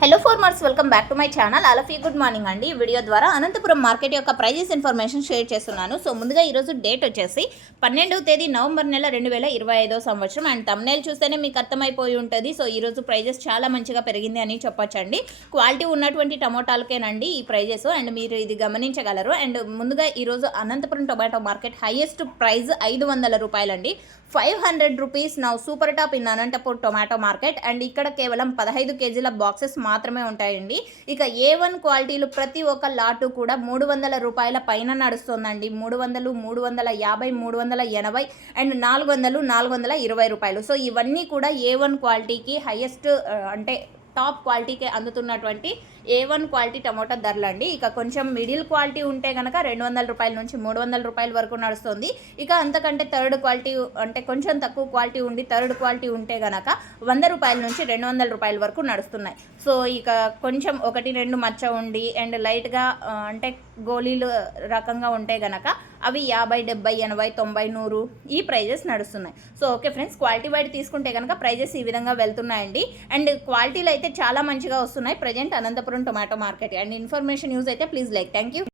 Hello farmers, welcome back to my channel. All of you good morning అండి. ఈ video ద్వారా Anantapuram market యొక్క prices information share చేస్తున్నాను. So ముందుగా ఈరోజు డేట్ వచ్చేసి 12వ తేదీ నవంబర్ నెల 2025 సంవత్సరం. అండ్ తమ్నేల్ చూస్తేనే మీకు అర్థమైపోయి ఉంటుంది. సో ఈరోజు ప్రైజెస్ చాలా మంచిగా పెరిగింది అని చెప్పొచ్చండి. క్వాలిటీ ఉన్నటువంటి టమోటాలకేనండి ఈ ప్రైజెస్, అండ్ మీరు ఇది గమనించగలరు. అండ్ ముందుగా ఈరోజు Anantapur tomato market highest price 500 రూపాయలండి. 500 rupees now super top in Anantapur tomato market. And ఇక్కడ కేవలం 15 కేజీల బాక్సెస్ మాత్రమే ఉంటాయండి. ఇక A1 క్వాలిటీలు ప్రతి ఒక్క లాటు కూడా 300 రూపాయల పైన నడుస్తుందండి. 300, 350, 380 అండ్ 400, 420 రూపాయలు. సో ఇవన్నీ కూడా A1 క్వాలిటీకి హైయెస్ట్ అంటే టాప్ క్వాలిటీకి అందుతున్నటువంటి A1 క్వాలిటీ టమోటా ధరలు అండి. ఇక కొంచెం మిడిల్ క్వాలిటీ ఉంటే కనుక 200 రూపాయల నుంచి 300 రూపాయల వరకు నడుస్తుంది. ఇక అంతకంటే థర్డ్ క్వాలిటీ అంటే కొంచెం తక్కువ క్వాలిటీ ఉండి థర్డ్ క్వాలిటీ ఉంటే కనుక 100 రూపాయల నుంచి 200 రూపాయల వరకు నడుస్తున్నాయి. సో ఇక కొంచెం 1-2 మచ్చ ఉండి అండ్ లైట్గా అంటే గోళీలు రకంగా ఉంటే కనుక అవి 50, 70, 80, 90, 100 ఈ ప్రైజెస్ నడుస్తున్నాయి. So okay friends, quality wide తీసుకుంటే కనుక ప్రైజెస్ ఈ విధంగా వెళ్తున్నాయండి. అండ్ క్వాలిటీలు అయితే చాలా మంచిగా వస్తున్నాయి present Anantapur tomato market. And information use అయితే ప్లీజ్ లైక్. Thank you.